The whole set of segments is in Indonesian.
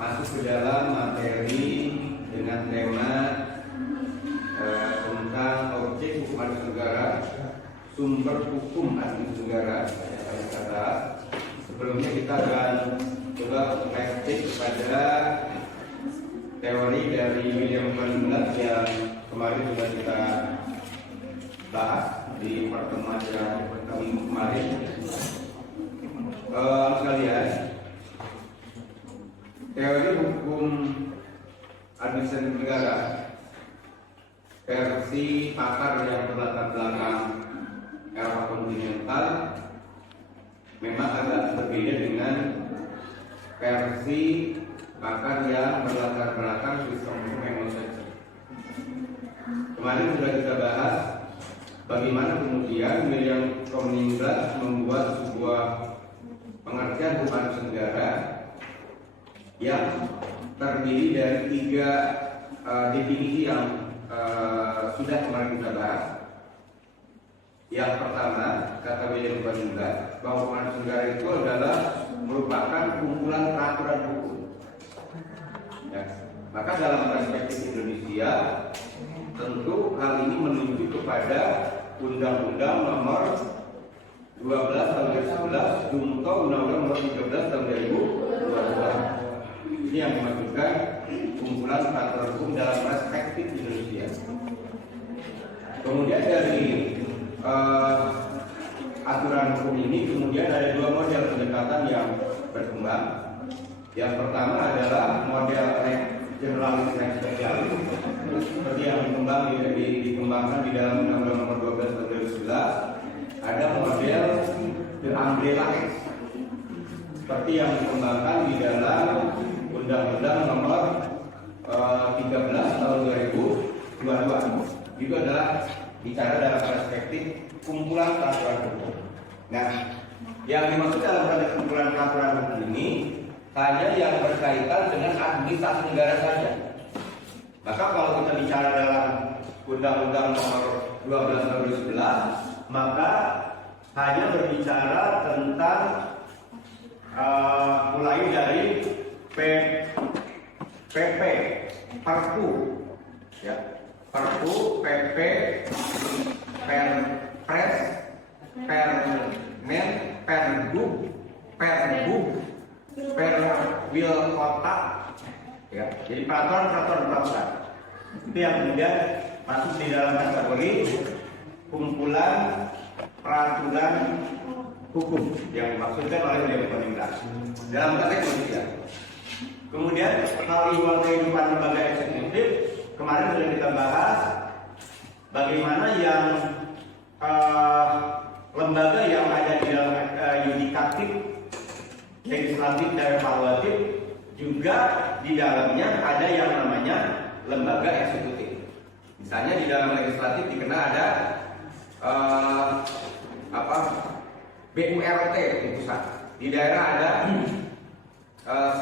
masuk ke dalam materi dengan tema tentang objek hukum atas negara, sumber hukum atas negara. Kata sebelumnya kita akan coba flashback kepada teori dari William Van yang kemarin sudah kita bahas di pertemuan yang minggu kemarin. Sekalian, teori hukum administrasi negara versi pakar yang berlatar belakang Eropa kontinental memang agak berbeda dengan versi pakar yang berlatar belakang sistem hukum Anglo-Saxon. Kemarin sudah kita bahas bagaimana kemudian William Commonwealth membuat sebuah pengertian hukum atas negara yang terdiri dari 3 definisi yang sudah kemarin kita bahas. Yang pertama, kata William Commonwealth, bahwa hukum atas negara itu adalah merupakan kumpulan peraturan hukum. Ya. Maka dalam perspektif Indonesia, tentu hal ini menuju kepada Undang-Undang Nomor 12 Tahun 2011 junto Undang-Undang Nomor 13 Tahun 2022. Ini yang dimaksudkan kumpulan peraturan hukum dalam perspektif Indonesia. Kemudian dari aturan hukum ini kemudian ada 2 model pendekatan yang berkembang. Yang pertama adalah model generalis dan spesialis, seperti yang dikembangkan di dalam Undang-Undang Nomor 12 Tahun 2011. Ada model the umbrella acts, seperti yang dikembangkan di dalam Undang-Undang Nomor 13 Tahun 2022. Itu adalah bicara dalam perspektif kumpulan peraturan hukum. Nah, yang dimaksud dalam kumpulan peraturan hukum ini hanya yang berkaitan dengan administrasi negara saja. Maka kalau kita bicara dalam Undang-Undang Nomor 12 Tahun 2011, maka hanya berbicara tentang mulai dari PP, Perpu, ya, Perpu, PP, Perpres, Permen, Pergub, Perbub, Perwil Kota, ya. Jadi peraturan itu yang kemudian masuk di dalam kategori kumpulan peraturan hukum yang dimaksudkan oleh William Commonwealth dalam konteks Indonesia. Kemudian hal ihwal kehidupan lembaga eksekutif kemarin sudah kita bahas bagaimana yang lembaga yang ada di dalam yudikatif, legislatif dan evaluatif juga di dalamnya ada yang namanya lembaga eksekutif. Misalnya di dalam legislatif dikenal ada BURT di pusat, di daerah ada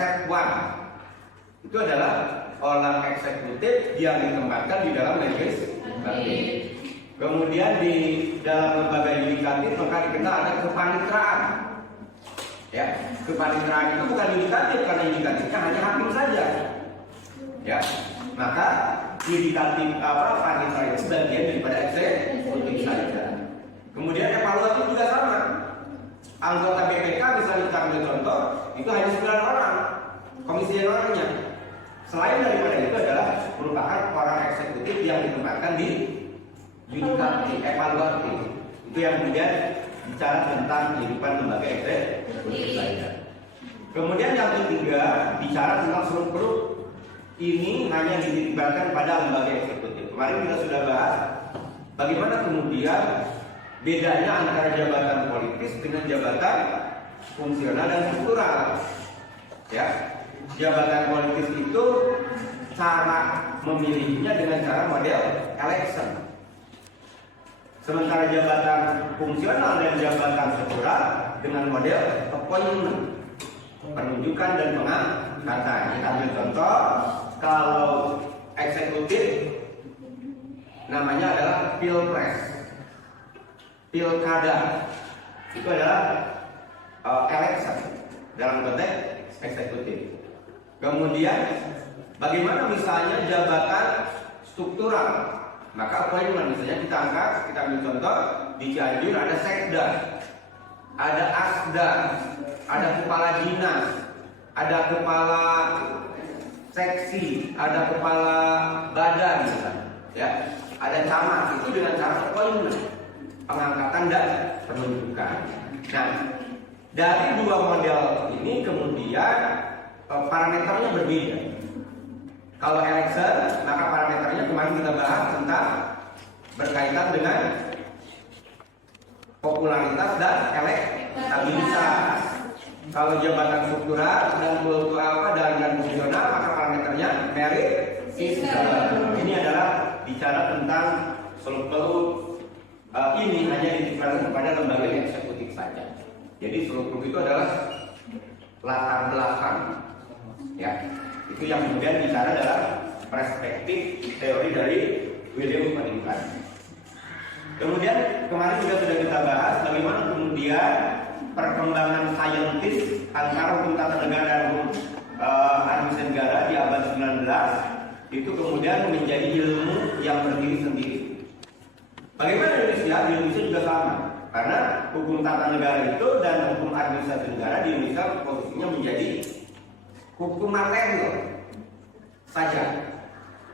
Setwan. Itu adalah orang eksekutif yang ditempatkan di dalam legislatif. Kemudian di dalam lembaga yudikatif maka dikenal ada kepanitraan. Ya, kepanitraan itu bukan yudikatif karena yudikatifnya hanya hakim saja. Ya, maka yudikatif panitra itu bagian daripada eksekutif saja. Kemudian evaluatif juga sama. Anggota BPK misalnya kita ambil contoh, itu hanya 9 orang komisi orangnya. Selain daripada itu adalah merupakan orang eksekutif yang ditempatkan di yudikatif, evaluatif. Itu yang kemudian bicara tentang kehidupan lembaga eksekutif lainnya. Kemudian yang ketiga bicara tentang struktur ini hanya dilibatkan pada lembaga eksekutif. Kemarin kita sudah bahas bagaimana kemudian bedanya antara jabatan politis dengan jabatan fungsional dan struktural. Ya, jabatan politis itu cara memilihnya dengan cara model election. Sementara jabatan fungsional dan jabatan struktural dengan model appointment, penunjukan dan pengangkatan. Kita ambil contoh, kalau eksekutif namanya adalah pilpres, pilkada, itu adalah election dalam konteks eksekutif. Kemudian bagaimana misalnya jabatan struktural? Maka appointment misalnya kita angkat, kita ambil contoh di Cianjur ada sekda, ada asda, ada kepala dinas, ada kepala seksi, ada kepala badan misalnya, ya, ada camat. Itu dengan cara appointment, pengangkatan dan penunjukan. Nah, dari dua model ini kemudian parameternya berbeda. Kalau election, maka parameternya kemarin kita bahas tentang berkaitan dengan popularitas dan elektabilitas. Kalau jabatan struktural dan dan fungsional, maka parameternya merit system. Ini adalah bicara tentang seluk-beluk ini hanya dititikkan kepada lembaga eksekutif saja. Jadi seluk-beluk itu adalah latar belakang, ya. Itu yang kemudian bicara dalam perspektif teori dari William Peningkat. Kemudian kemarin juga sudah kita bahas bagaimana kemudian perkembangan saintis antara hukum tata negara dan hukum administrasi negara di abad 19 itu kemudian menjadi ilmu yang berdiri sendiri. Bagaimana Indonesia? Di Indonesia juga sama. Karena hukum tata negara itu dan hukum administrasi negara di Indonesia posisinya menjadi hukum material saja,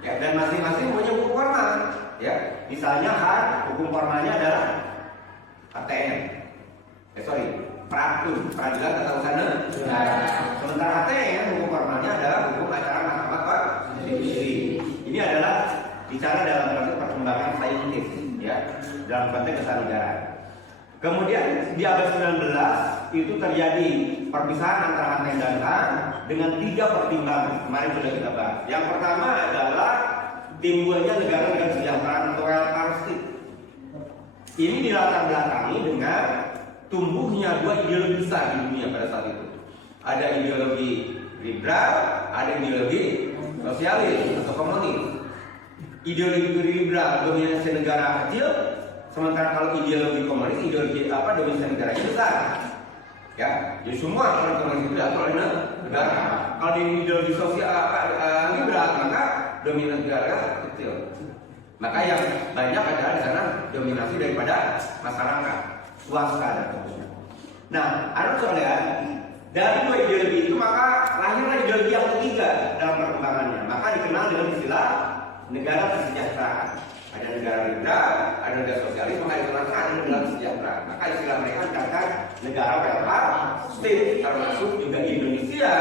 ya, dan masing-masing punya hukum formal, ya. Misalnya hukum formalnya adalah ATN, peradilan tata usaha negara. Sementara ATN hukum formalnya adalah hukum acara Mahkamah Konstitusi. Ini adalah bicara dalam konteks perkembangan saintis, ya, dalam konteks kesanegaraan. Kemudian di abad 19 itu terjadi perpisahan antara ATN dan HAM dengan 3 pertimbangan. Kemarin sudah kita bahas. Yang pertama adalah timbulnya negara-negara kesejahteraan atau welfare state. Ini dilatar belakangi dengan tumbuhnya 2 ideologi besar di dunia pada saat itu. Ada ideologi liberal, ada ideologi sosialis atau komunis. Ideologi liberal dominasi negara kecil, sementara kalau ideologi komunis, ideologi dominasi negaranya besar. Ya, jadi semua orang komunis itu diatur oleh negara. Kalau di ideologi sosial liberal, maka dominasi negara kecil. Maka yang banyak adalah di sana dominasi daripada masyarakat, swasta dan seterusnya. Nah, Anda bisa lihat dari 2 ideologi itu maka lahirlah ideologi yang ketiga dalam perkembangannya. Maka dikenal dengan istilah negara kesejahteraan. Ada negara liberal, ada negara sosialis, maka dikenal ada negara kesejahteraan. Maka istilah mereka dikatakan negara welfare state, termasuk juga Indonesia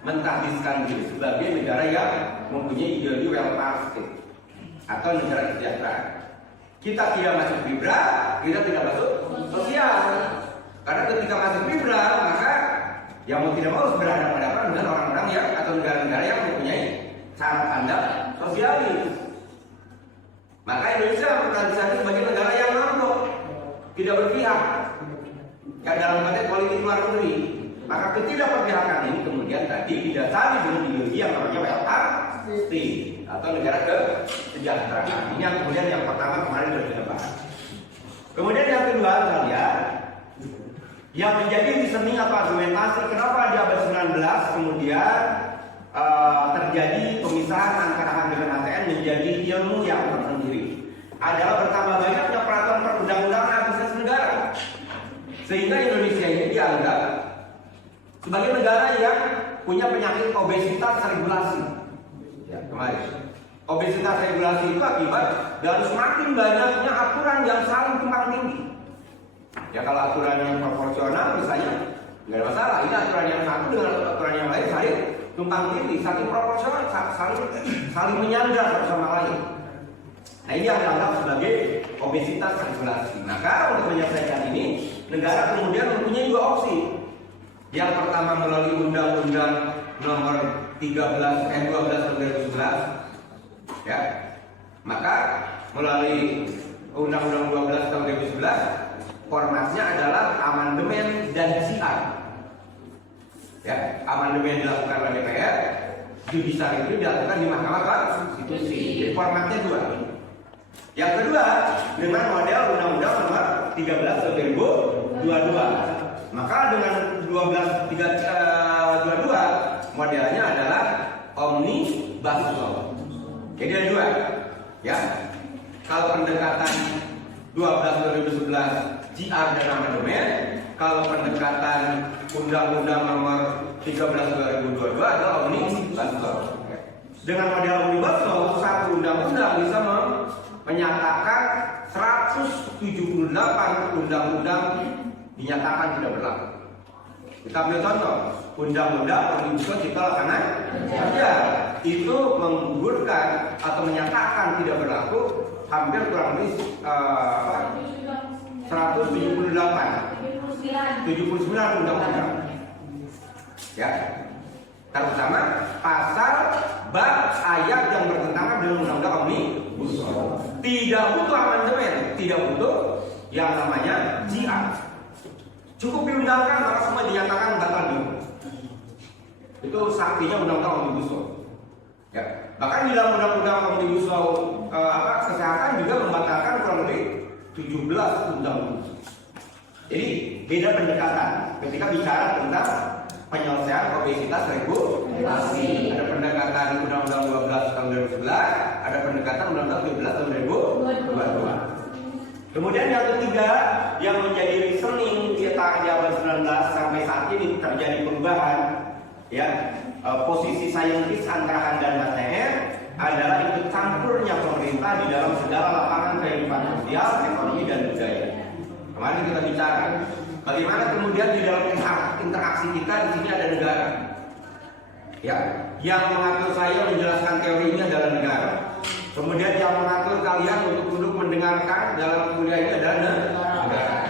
mentahbiskan diri sebagai negara yang mempunyai ideologi welfare state atau negara kesejahteraan. Kita tidak masuk liberal, kita tidak masuk sosial. Karena ketika masuk liberal, maka yang mau tidak mau berhadapan dengan orang-orang yang atau negara-negara yang mempunyai cara pandang sosialis. Maka Indonesia mentahbiskan sebagai negara yang mampu, tidak berpihak, ya, dalam konteks politik luar negeri. Maka ketidakperpihakan ini kemudian tadi didasari dengan ideologi yang namanya welfare state atau negara kesejahteraan. Ini yang kemudian yang pertama kemarin sudah kita bahas. Kemudian yang kedua kita lihat yang menjadi reasoning atau argumentasi kenapa di abad 19 kemudian terjadi pemisahan antara HAM dengan ATN menjadi ilmu yang tersendiri adalah bertambah banyaknya peraturan perundang-undangan administrasi negara, sehingga Indonesia ini dianggap sebagai negara yang punya penyakit obesitas regulasi. Ya, kemarin obesitas regulasi itu akibat dari semakin banyaknya aturan yang saling tumpang tindih. Ya, kalau aturan yang proporsional misalnya nggak ada masalah. Ini aturan yang satu dengan aturan yang lain saling tumpang tindih, saling proporsional, saling menyandra satu sama lain. Nah, ini yang dianggap sebagai obesitas regulasi. Maka untuk menyelesaikan ini, negara kemudian mempunyai 2 opsi. Yang pertama melalui Undang-Undang Nomor 12 tahun 2011, ya. Maka melalui Undang-Undang 12 tahun 2011, formatnya adalah amandemen dan siar. Ya, amandemen dilakukan oleh DPR, judicial itu dilakukan di Mahkamah Konstitusi. Jadi formatnya 2. Yang kedua dengan model Undang-Undang Nomor 13 tahun 2022. Maka dengan 22 model modelnya adalah omnibus law. Jadi ada dua, ya. Kalau pendekatan 12 2011 GR dan amandemen, kalau pendekatan Undang-Undang Nomor 13 2022 adalah omnibus law. Dengan model omnibus law, satu undang-undang bisa menyatakan 178 undang-undang dinyatakan tidak berlaku. Kita ambil contoh, undang-undang omnibus law Cipta Lapangan Kerja itu menggugurkan atau menyatakan tidak berlaku hampir kurang lebih 79 undang-undang. Ya, terutama pasal, bab, ayat yang bertentangan dengan undang-undang omnibus law. Tidak butuh amandemen, tidak butuh yang namanya GR. Cukup diundangkan maka semua dinyatakan batal dulu. Itu saktinya undang-undang omnibus law. Ya, bahkan di dalam undang-undang omnibus law kesehatan juga membatalkan kurang lebih 17 undang-undang. Jadi beda pendekatan ketika bicara tentang penyelesaian obesitas regulasi. Ada pendekatan undang-undang 12 tahun 2011, ada pendekatan undang-undang 17 tahun 2022. Kemudian yang ketiga yang menjadi reasoning kita jawaban 19 sampai saat ini terjadi perubahan, ya, posisi saintis antara Han dan HTR adalah ikut campurnya pemerintah di dalam segala lapangan kehidupan sosial, ekonomi dan budaya. Kemarin kita bicara bagaimana kemudian di dalam interaksi kita di sini ada negara, ya, yang mengatur saya menjelaskan teori ini adalah negara. Kemudian yang mengatur kalian untuk duduk mendengarkan dalam kuliah ini adalah negara.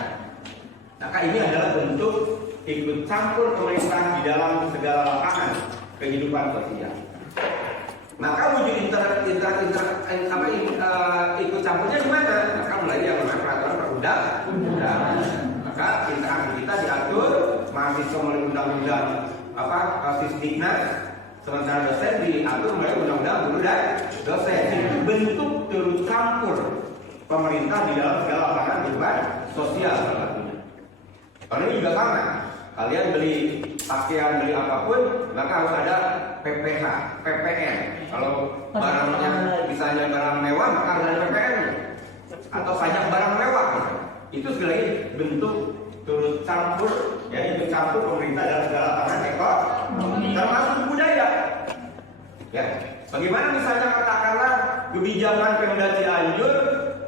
Maka ini adalah bentuk ikut campur pemerintah di dalam segala lapangan kehidupan sosial. Maka wujud ikut campurnya di mana? Maka mulai yang namanya peraturan perundang-undangan. Maka interaksi kita diatur mahasiswa melalui undang-undang Sisdiknas. Sementara dosen diatur melalui undang-undang guru dan dosen. Bentuk turut campur pemerintah di dalam segala lapangan kehidupan sosial. Kalau ini juga sama. Kalian beli pakaian, beli apapun, maka harus ada PPH, PPN. Kalau barangnya misalnya barang mewah, maka harus ada PPN. Atau pajak barang mewah. Itu sekali lagi bentuk turut campur, ya, ikut campur pemerintah dalam segala lapangan ekonomi, termasuk budaya. Ya, bagaimana misalnya katakanlah kebijakan Pemda Cianjur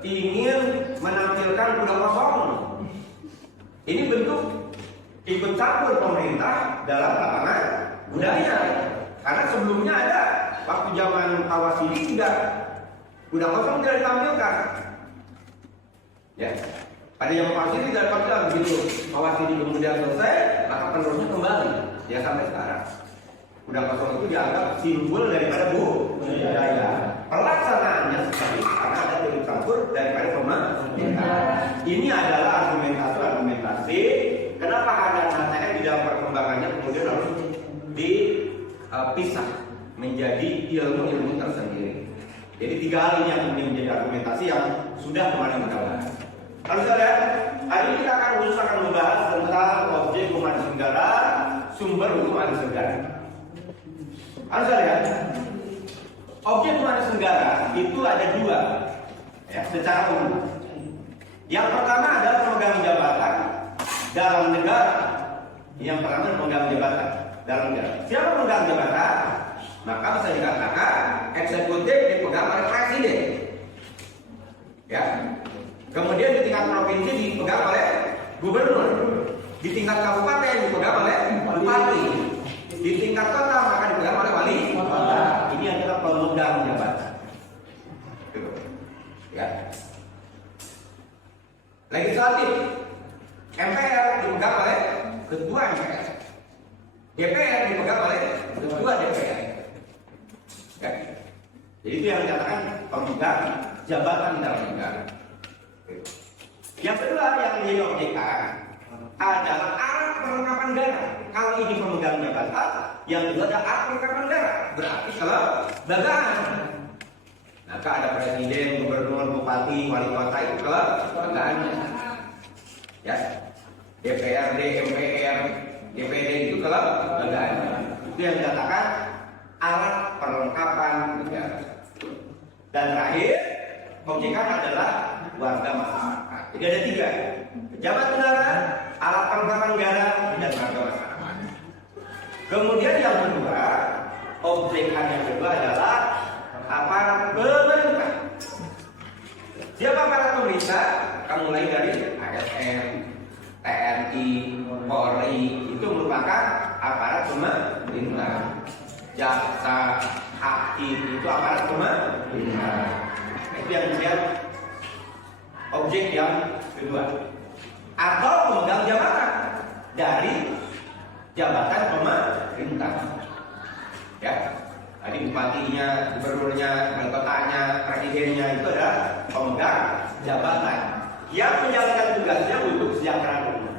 ingin menampilkan kuda kosong. Ini bentuk ikut campur pemerintah dalam lapangan budaya. Karena sebelumnya ada waktu zaman Tawasidi tidak, kuda kosong tidak ditampilkan. Ya. Pada yang Tawasidi tidak ditampilkan, begitu Tawasidi kemudian selesai, maka penerusnya kembali. Ya sampai sekarang. Kuda kosong itu dianggap simbol daripada budaya. Pelaksanaannya seperti karena ada turut campur daripada pemerintah. Ini adalah argumentasi kenapa ada HTN di dalam perkembangannya kemudian harus dipisah menjadi ilmu-ilmu tersendiri. Jadi tiga hal ini yang menjadi argumentasi yang sudah kemarin kita bahas. Lalu saudara, hari ini kita akan membahas tentang objek hukum adas negara, sumber hukum adas negara. Lalu saudara, objek hukum adas negara itu ada dua, ya, secara umum. Yang pertama adalah pemegang jabatan dalam negara. Yang pertama pemegang jabatan dalam negara. Siapa pemegang jabatan? Maka bisa dikatakan eksekutif dipegang oleh presiden. Ya. Kemudian di tingkat provinsi dipegang oleh gubernur. Di tingkat kabupaten dipegang oleh bupati. Di tingkat kota maka dipegang oleh wali kota. Ini adalah pemegang jabatan. Ya. Legislatif, MPR dipegang oleh ketua MPR. DPR dipegang oleh ketua DPR. Ya. Jadi itu yang dikatakan pemegang jabatan dalam negara. Yang kedua yang menjadi objekan adalah alat perlengkapan negara. Kalau ini pemegang jabatan, yang kedua ada alat perlengkapan negara. Berarti kalau bagaan, maka ada presiden, gubernur, bupati, wali kota itu kelebagaannya. Ya, DPRD, MPR, DPD itu kelebagaannya. Itu yang dikatakan alat perlengkapan negara. Dan terakhir, OJK adalah warga masyarakat. Jadi ada 3, pejabat negara, alat perlengkapan negara, dan warga masyarakat. Kemudian yang kedua, OJK yang kedua adalah aparat pemerintah. Siapa aparat pemerintah? Kamu mulai dari ASN, TNI, Polri, itu merupakan aparat pemerintah. Jaksa, hakim itu aparat pemerintah. Itu yang kemudian objek yang kedua. Atau pemegang jabatan dari jabatan pemerintah. Ya, tadi bupatinya, gubernurnya, wali kotanya, presidennya itu adalah pemegang jabatan yang menjalankan tugasnya untuk kesejahteraan umum.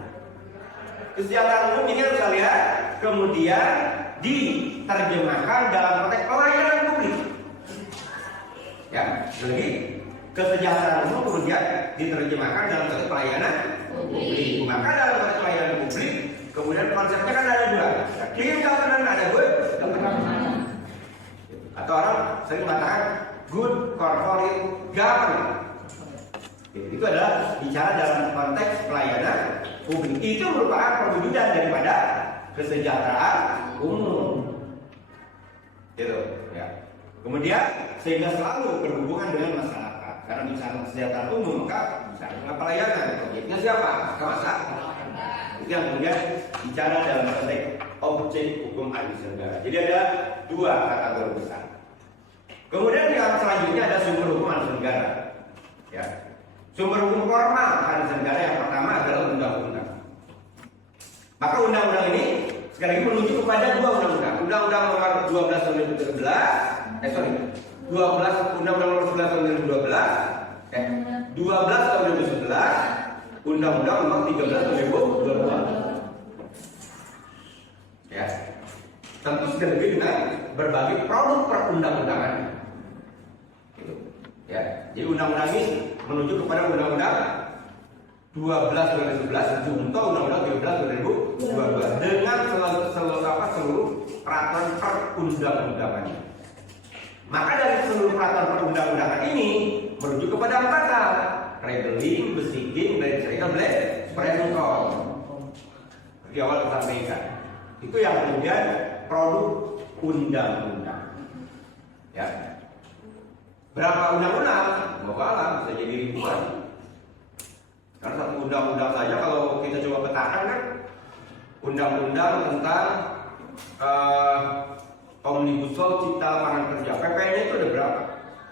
Kesejahteraan umum ini harus lihat kemudian diterjemahkan dalam konteks pelayanan publik. Ya, jadi kesejahteraan umum kemudian diterjemahkan dalam konteks pelayanan publik. Maka dalam konteks pelayanan publik, kemudian konsepnya kan ada 2, clean governance, ada good governance. Atau orang sering mengatakan good corporate governance. Itu adalah bicara dalam konteks pelayanan publik. Itu merupakan perwujudan daripada kesejahteraan umum. Gitu, ya. Kemudian sehingga selalu berhubungan dengan masyarakat. Karena bicara kesejahteraan umum, maka bicara dengan pelayanan. Objeknya siapa? Masyarakat. Itu yang kemudian bicara dalam konteks objek hukum administrasi negara. Jadi ada 2 kategori besar. Kemudian yang selanjutnya ada sumber hukum administrasi negara. Ya. Sumber hukum formal administrasi negara yang pertama adalah undang-undang. Maka undang-undang ini sekali lagi menuju kepada 2 undang-undang. Undang-undang nomor 12 tahun 2011, Undang-undang nomor 11 tahun 2012, 12 tahun 2011, Undang-undang nomor 13 tahun 2022. Ya. Tentu sekali lagi dengan berbagai produk perundang-undangan. Gitu. Ya. Jadi undang-undang ini menuju kepada Undang-Undang 12 2011 junto Undang-Undang 13 2022 dengan seluruh peraturan perundang-undangannya. Maka dari seluruh peraturan perundang-undangan ini merujuk kepada 4 hal: regeling, besiking, protokol. Di awal kita sampaikan. Itu yang kemudian produk undang-undang. Ya. Berapa undang-undang? Mau kalah, bisa jadi ribuan. Karena satu undang-undang saja kalau kita coba petakan kan, undang-undang tentang Omnibus Law Cipta Lapangan Kerja, PP-nya itu ada berapa?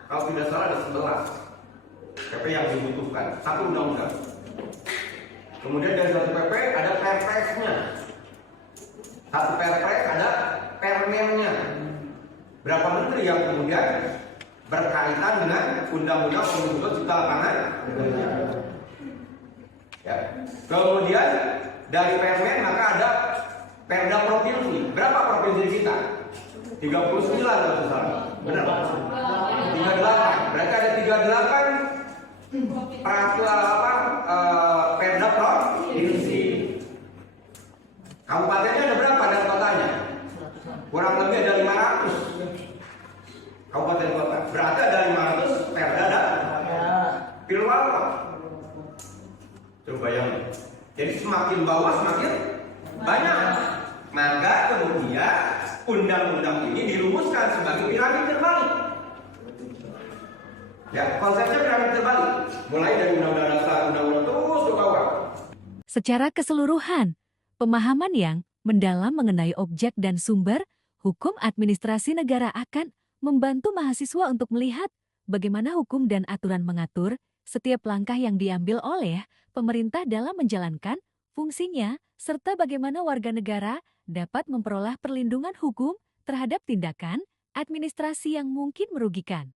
Kalau tidak salah ada 11 PP yang dibutuhkan, satu undang-undang. Kemudian dari satu PP ada perpresnya, satu perpres ada permennya. Berapa menteri yang kemudian berkaitan dengan undang-undang Omnibus Law Cipta Lapangan Kerja. Ya. Kemudian dari permen maka ada perda provinsi. Berapa provinsi kita? 39 kalau salah. Benar? 38. Berarti ada 38 peraturan perda provinsi. Kabupatennya ada berapa dan kotanya? Kurang lebih ada 500 kabupaten kota. Berarti ada 500 perda dan pilwal. Coba bayangin. Jadi semakin bawah semakin banyak. Maka kemudian undang-undang ini dirumuskan sebagai piramid terbalik. Ya, konsepnya piramid terbalik. Mulai dari undang-undang dasar, undang-undang terus ke bawah. Secara keseluruhan, pemahaman yang mendalam mengenai objek dan sumber hukum administrasi negara akan membantu mahasiswa untuk melihat bagaimana hukum dan aturan mengatur setiap langkah yang diambil oleh pemerintah dalam menjalankan fungsinya, serta bagaimana warga negara dapat memperoleh perlindungan hukum terhadap tindakan administrasi yang mungkin merugikan.